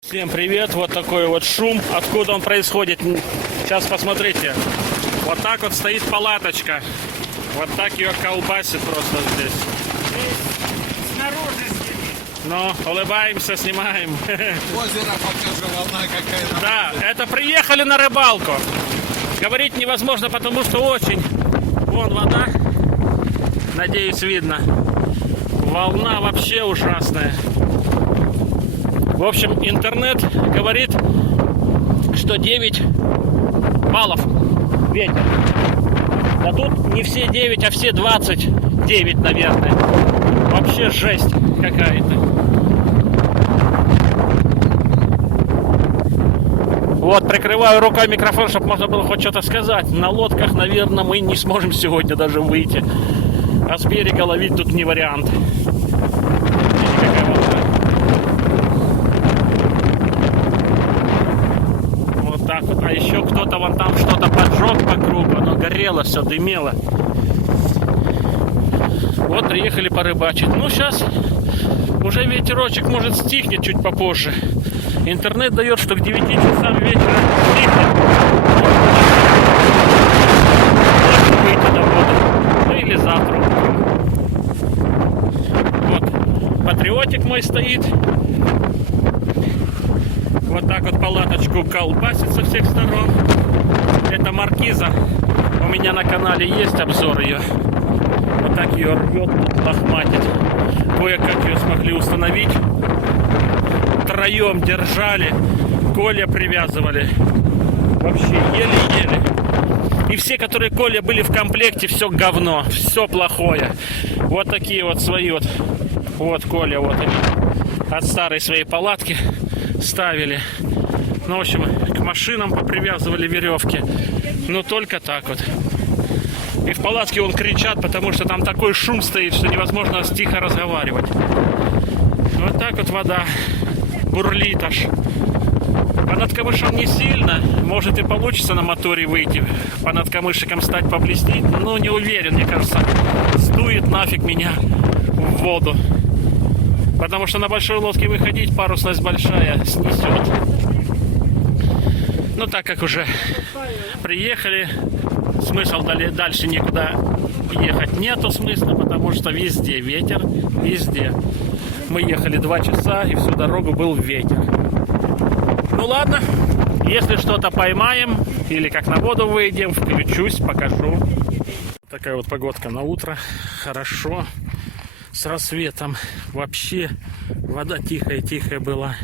Всем привет, вот такой вот шум, откуда он происходит, сейчас посмотрите, вот так вот стоит палаточка, вот так ее колбасит просто здесь. Снаружи сними. Но улыбаемся, снимаем. Озеро покажи, волна какая. Да, это приехали на рыбалку, говорить невозможно, потому что очень, вон вода, надеюсь видно, волна вообще ужасная. В общем, интернет говорит, что 9 баллов ветер. А тут не все 9, а все 29, наверное. Вообще жесть какая-то. Вот, прикрываю рукой микрофон, чтобы можно было хоть что-то сказать. На лодках, наверное, мы не сможем сегодня даже выйти. А с берега ловить тут не вариант. Так вот, а еще кто-то вон там что-то поджег по кругу, оно горело, все дымело. Вот приехали порыбачить. Ну, сейчас уже ветерочек может стихнет чуть попозже. Интернет дает, что к 9 часам вечера стихнет. Можно выйти на воду. Ну или завтра. Вот, патриотик мой стоит. Вот так вот палаточку колбасит со всех сторон. Это маркиза. У меня на канале есть обзор ее. Вот так ее рвет, лохматит. Кое-как ее смогли установить. Втроем держали. Коля привязывали. Вообще еле-еле. И все, которые Коля были в комплекте, все говно. Все плохое. Вот такие вот свои вот. Вот Коля, вот они. От старой своей палатки ставили. Ну, в общем, к машинам попривязывали веревки. Но только так вот. И в палатке он кричат, потому что там такой шум стоит, что невозможно тихо разговаривать. Вот так вот вода бурлит аж. По над камышом не сильно. Может и получится на моторе выйти. По над камышиком стать поблестить. Но не уверен, мне кажется. Сдует нафиг меня в воду. Потому что на большой лодке выходить, парусность большая, снесет. Ну, так как уже приехали, смысл дальше никуда ехать нету смысла, потому что везде ветер, везде. Мы ехали 2 часа, и всю дорогу был ветер. Ну, ладно, если что-то поймаем, или как на воду выйдем, включусь, покажу. Такая вот погодка на утро, хорошо. С рассветом вообще вода тихая была,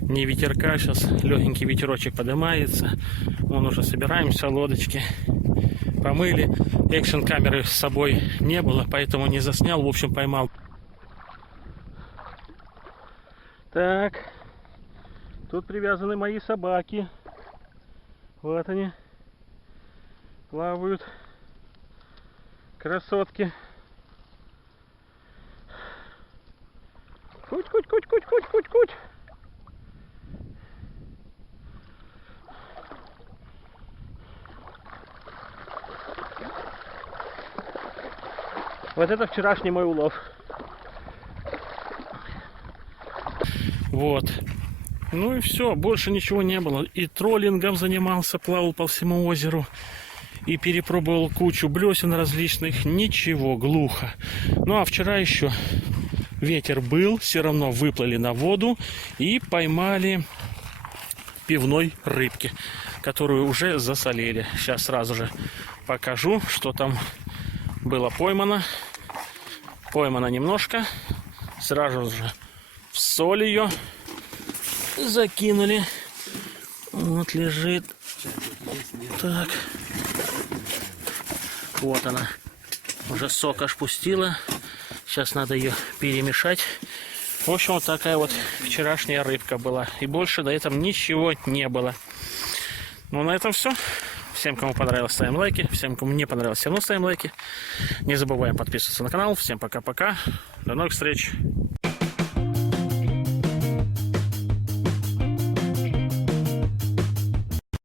не ветерка, сейчас легенький ветерочек поднимается, вон уже собираемся, лодочки помыли, экшн камеры с собой не было, поэтому не заснял, в общем поймал. Так, тут привязаны мои собаки, вот они, плавают, красотки. Куть. Вот это вчерашний мой улов. Вот. Ну и все, больше ничего не было. И троллингом занимался, плавал по всему озеру. И перепробовал кучу блесен различных. Ничего, глухо. Ну а вчера еще ветер был, все равно выплыли на воду и поймали пивной рыбки, которую уже засолили. Сейчас сразу же покажу, что там было поймано. Поймано немножко. Сразу же в соль ее закинули. Вот лежит. Так. Вот она. Уже сок аж пустила. Сейчас надо ее перемешать. В общем, вот такая вот вчерашняя рыбка была. И больше до этого ничего не было. Ну, на этом все. Всем, кому понравилось, ставим лайки. Всем, кому не понравилось, все равно ставим лайки. Не забываем подписываться на канал. Всем пока-пока. До новых встреч.